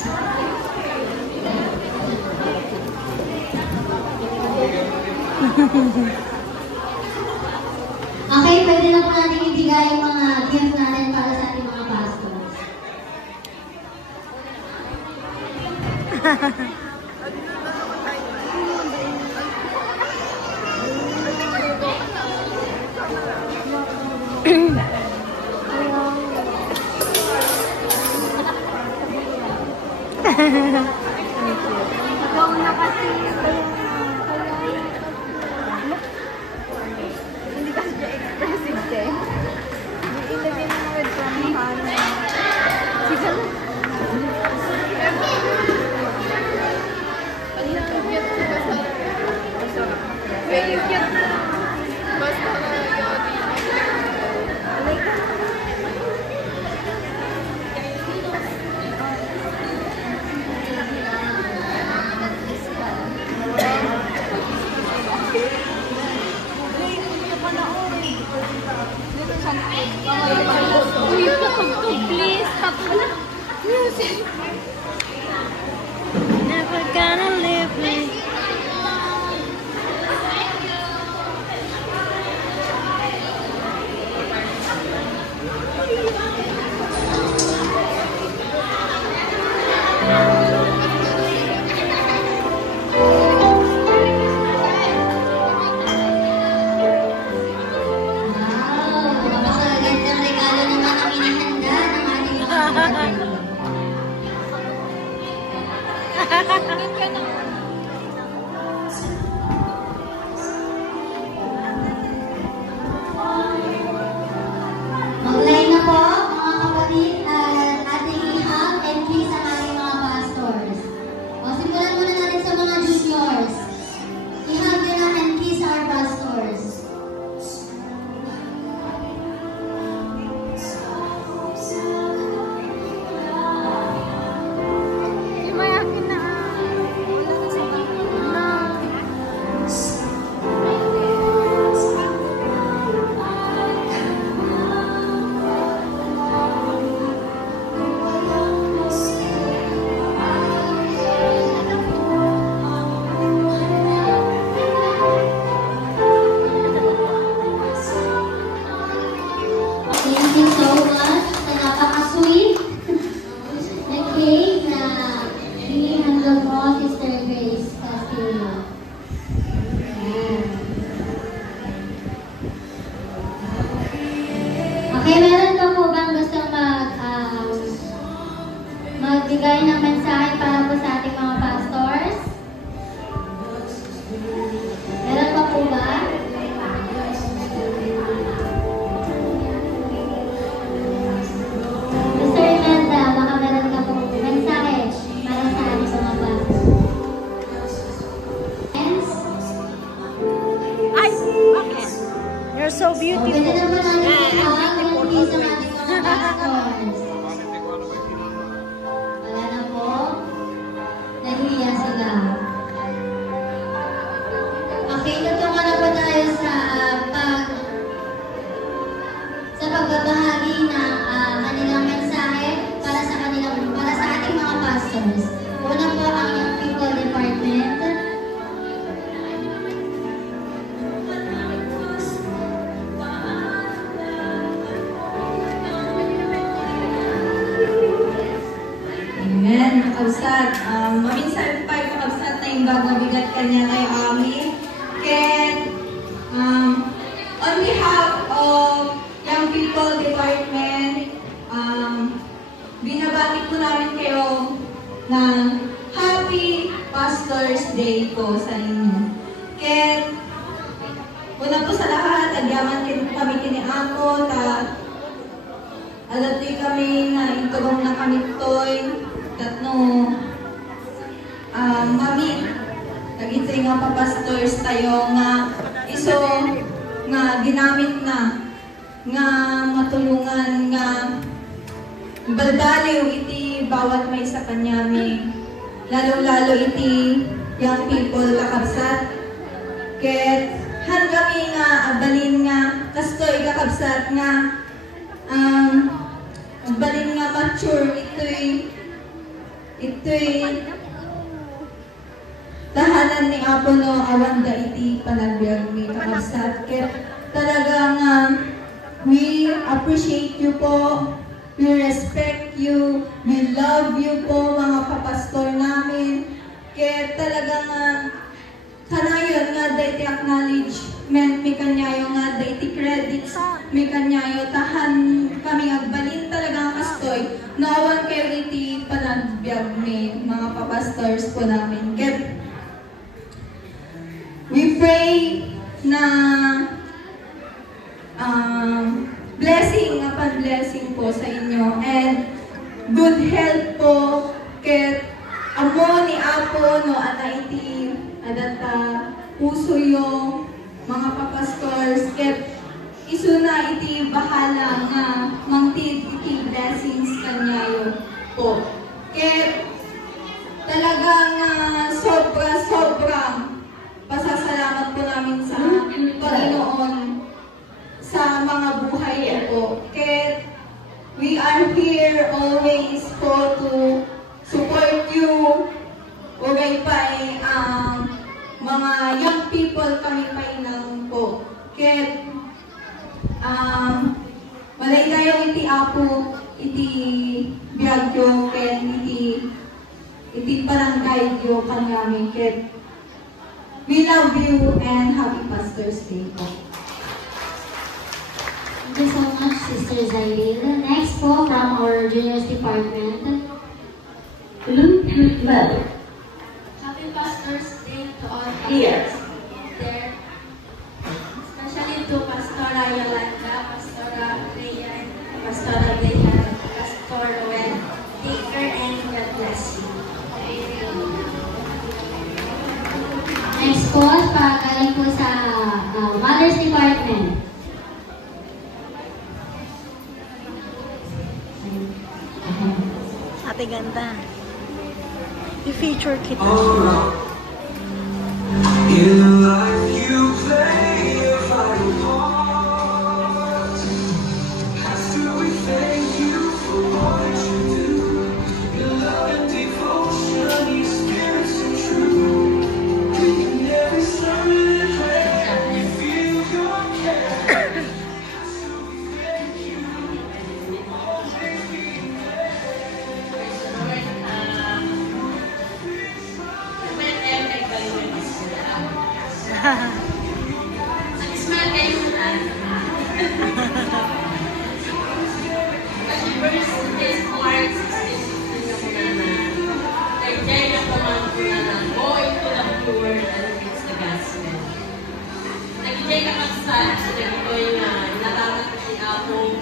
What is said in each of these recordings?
Okay, pwede na po natin ibigay yung mga gift natin para sa ating mga pastors. Hindi kasi siya expressive siya eh. Ilagay mo na rin from hana. Sige na. Ang nakakit ko ba sa... Very cute. Basta na yun. Alay ka. Uy, please, stop na. Music. Never gonna live with. Mag-line na po, mga kapatid, at ating i-hug and kiss ang ating mga pastors. O, simulan muna natin sa mga juniors. I-hug nila and kiss our pastors. Imayakin na. Thank you so much sa napaka-sweet na cake na hinihandle mo, Sister Grace Castillo. Ayan. Okay, meron pa po bang gustong magbigay ng mensahe para po sa ating mga pastors? Meron pa po ba? Mr. Imelda, baka meron ka po mensahe para sa ating mga pastors. Ay! Okay. You're so beautiful. Pwede na po natin i-hug and kiss ang ating mga pastors. Wala na po. Nahihiya sila. Okay, tutungan na po tayo sa pagbabahagi ng kanilang mensahe para sa ating mga pastors. Una po ang Young People Department. Amen, makabsat. Maminsan pa yung makabsat na yung gagabigat kanya kay Ami. Ken, on behalf of Young People Department, binabati po namin kayo ng Happy Pastor's Day po sa inyo. Ken, una po sa lahat, agyaman kami kiniako, adatoy kami na itugong na kami toy, tatno, mami, kagitsay nga papastors tayo nga iso nga ginamit na nga matulungan nga baldaliw iti bawat may sa kanyami, lalo-lalo iti young people kakabsat. Ket han kami nga abalin nga kastoy kakabsat nga balin nga mature ito'y ito'y tahanan ni Apo no awan da iti panagbiag mi kakabsat. Kaya talagang we appreciate you po, we respect you, we love you po mga kapastor namin. Kaya talagang kanayon nga da iti acknowledgement mi kanyayo nga da iti credits mi kanyayo tahan kami agbalin talagang kastoy nawan kayo iti panagbiag mi mga kapastors po namin. Kaya we pray na blessing upon blessing po sa inyo and good health po ket amo ni Apo no ana iti adata puso yo mga papastors ket isuna iti bahala nga mangtid iti blessings kanyayo po ket talagang sobrang pasasalamat po namin sa Panginoon sa mga buhay po. Kaya we are here always po to support you. Ugay pa mga young people kami pa inang po. Kaya malay tayo iti Apo, iti biyagyo, kaya iti barangay yo kami. Kaya we love you and happy Pastor's Day po. Thank you so much, Sister Zairil. Next po from our Juniors Department. Luke 12. Happy Pastor's Day to all Yes. there. Especially to Pastora Yolanda, Pastora Rayan, Pastora Rayan, Pastor Roel, Taker, and God bless you. Next po, galing po sa Mothers Department. Ate ganda. I-feature kita. In life you play a vital part. Pastor, we thank you for what you do. Your love and devotion, your spirit so true. In every sermon and prayer, we feel your care. Pastor, we thank you for always being there. Smile kayo na. Verse is Mark 16:16 na nag-jaya pa man po na go into the world and preach the gospel. Nag-jaya ka sa nagito yung nalaman ko si Apo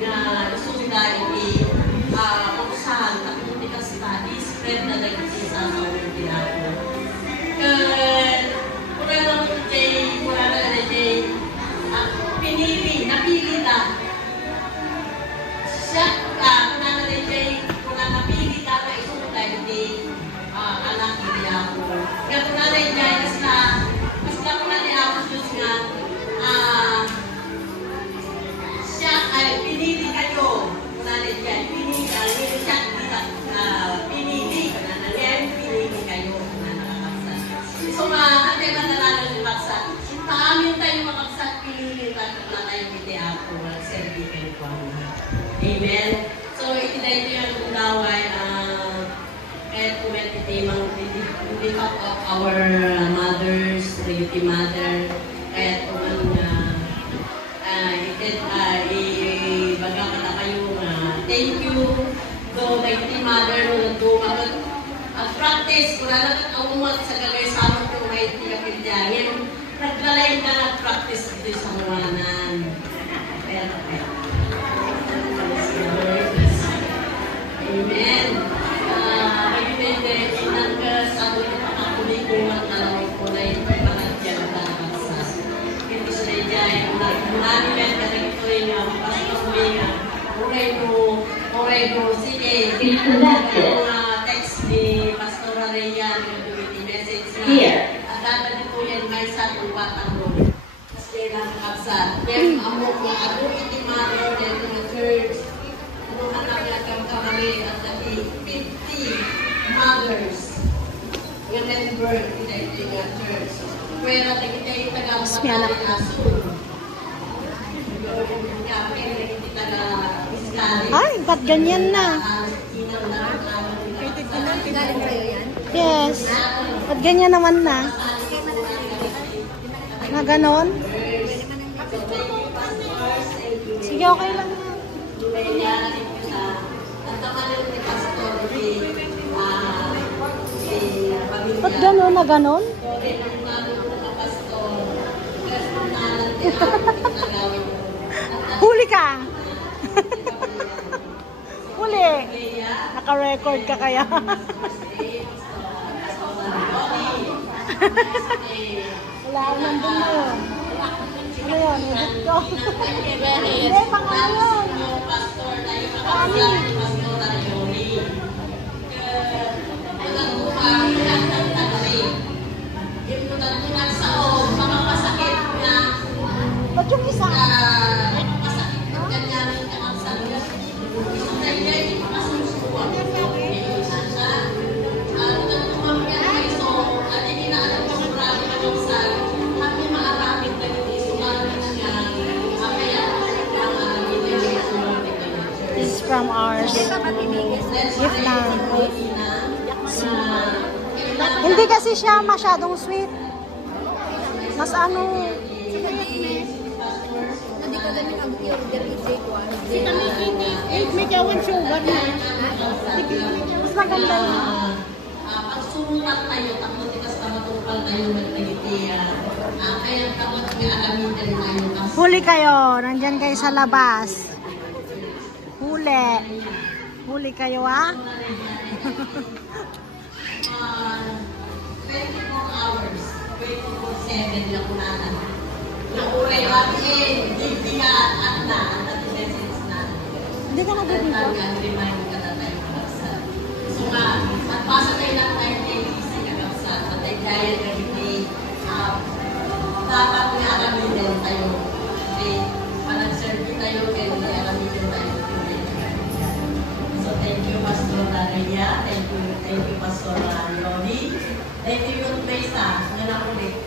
na isunda iti makusahan at hindi ka study spread na nag-isa sa mga Apo. Napili na. Siya, kung napili na na isunda hindi anak ni ako. Kaya kung nanay mas na kung nanay ako Diyos nga, siya ay pinili kayo. Kung nanay siya, pinili kayo na nakakaksan. So, ate manalanan ni Maksan. Paamin tayo makaksan, pinili tayo na tayo hindi ako. Serbi kayo po. Amen. So, itinay niyo yung gaway kahit kumentitimang behalf of our mothers, the youth mother, kahit ibaga ka na kayo thank you to the youth mother at practice, kung na nag-aumat sa gagay sa amin kung may tinapildyahin, naglalay na nag-practice dito sa mawanan. Perfect. Amen. Pag-ibig inang ka sa ato yung pakakulikuhan na lang ko na yung panagyan na talagsas. Hindi sa naidyay, kung nag-manilan ka na ito yung pastor mo oray mo, sige, text ni Pastor Rayan, yung message na, at dapat ito yan may sa tuwatan mo. Kasi lang kapsat. Then, amo ko, ako iti mother, then to the church, ano anak niya kang kamali, at nati 50 Pwera tingin taga Smela. Ay, ba't ganyan na? Yes. Ba't ganyan naman na? Na ganon? Sige, okay lang. Ba't ganon na ganon? Huli ka! Huli! Naka-record ka kaya? Wala ako nandun na yun. Ano yun? Edit ko. Hindi, pangalan yun. Kami. Ba't yung isa? This is from ours. Gift lang. Hindi kasi siya masyadong sweet. Mas ano... May kawan sugar na. Mas maganda yun. Pagsulat tayo, takot ikas na matupal tayo magtagitiya. Kaya takot mag-aamitin tayo. Huli kayo. Nandyan kayo sa labas. Huli. Huli kayo, ha? 24 hours. 24/7 lang unahan. Nauray natin, bigbigan at na, at message na. Hindi ka nag-video? Talagang remind ka na tayo kakapsat. So nga, at pasa tayo ng 30 sa kakapsat, at ay kaya na hindi, dapat nga alamitin tayo. Okay, panag-serve tayo, kaya hindi alamitin tayo. So thank you, Pastor Daria. Thank you, Pastor Lori. Thank you, Youth Mesa. Nga na ulit.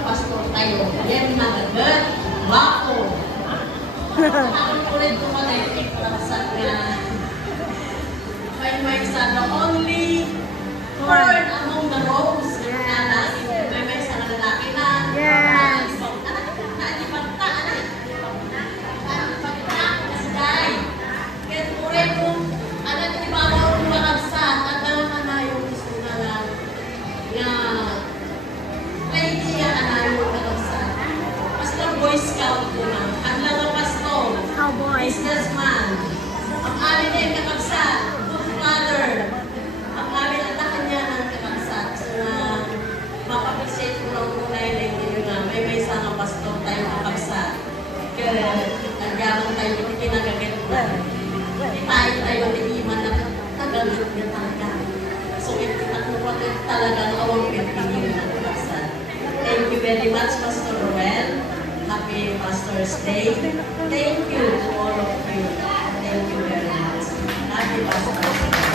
Pastor tayo. Yan magagat. Wako. Ako ulit kumalik. Kapsat nga. May sa the only word among the rose. May sa lalaki na. Yes. Boy Scout ko na. Ang mga pastor. Cowboy. Businessman. Ang alin ay kakabsat. Good father. Ang alin at kanya ng kakabsat. So, mapapapicate ko lang muna yung nga. May isa nga pastor tayo kakabsat. Kaya, nagyamang tayo, hindi kinagagat na. Hindi tayo, hindi man na nagalit niya talaga. So, nakuha ko talagang awang pinipili ng kakabsat. Thank you very much, Pastor Roel. Happy Pastor's Day. Thank you to all of you. Thank you very much. Happy Pastor's Day.